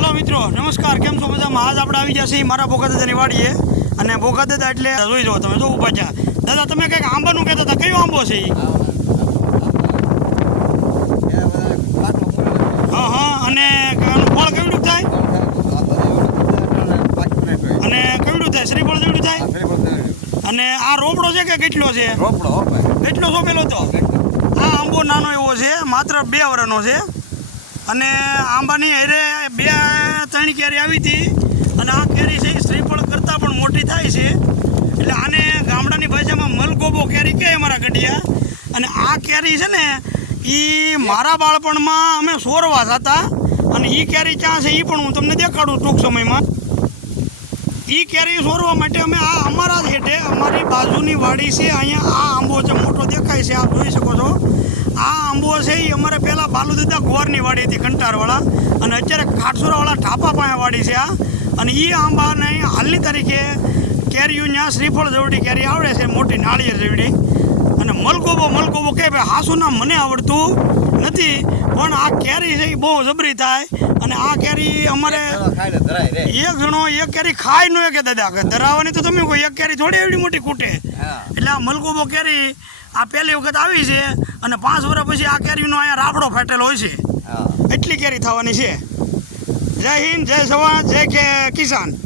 Hello મિત્રો, નમસ્કાર. કેમ છો? મજામાં? આજ આપણે આવી ગયા છીએ મારા ભોગા દાદાની વાડીએ. અને ભોગા દાદા એટલે જોઈ જાઓ તમે, જો ઊભા છે. દાદા તમે કંઈક આંબાનું કહેતા હતા, કયો આંબો છે એ? હા હા. અને ફળ કેવડું થાય? અને કેવડું થાય? શ્રીફળ જેવડું થાય? અને આ રોપડો છે કે કેટલો છે? કેટલો સોંપેલો હતો? આ આંબો નાનો એવો છે, માત્ર 2 વર્ષનો છે. અને આંબાની હેરે 2-3 કેરી આવી હતી. અને આ કેરી છે એ શ્રીફળ કરતાં પણ મોટી થાય છે. એટલે આને ગામડાની ભાષામાં મલગોબો કેરી કહે અમારા ગઢિયા. અને આ કેરી છે ને એ મારા બાળપણમાં અમે સોરવા હતા. અને એ કેરી ક્યાં છે એ પણ હું તમને દેખાડું ટૂંક સમયમાં. એ કેરી સોરવા માટે અમે આ અમારા હેઠે અમારી બાજુની વાડી છે, અહીંયા આ આંબો છે, મોટો દેખાય છે, આપ જોઈ શકો છો. આ આંબો છે એ અમારે પહેલાં બાલુદાદા ગોરની વાડી હતી, કંટારવાળા. અને અત્યારે ખાટસુરાવાળા ઢાપા પાસે વાડી છે આ. અને એ આંબાને હાલની તારીખે કેરીઓ ત્યાં શ્રીફળ જેવડી કેરી આવડે છે, મોટી નાળિયેર જેવડી. અને મલગોબો કહે ભાઈ, હાસું નામ મને આવડતું નથી, પણ આ કેરી છે એ બહુ જબરી થાય. અને આ કેરી અમારે એક જણો એક કેરી ખાય ન કે દાદા, ધરાવવાની તો તમે કોઈ એક કેરી થોડી એવડી મોટી કૂટે. એટલે આ મલગોબો કેરી આ પહેલી વખત આવી છે. અને 5 વર્ષ પછી આ કેરીનો અહીંયા રાફડો ફાટેલો હોય છે, એટલી કેરી થવાની છે. જય હિન્દ, જય જવાન, જય કિસાન.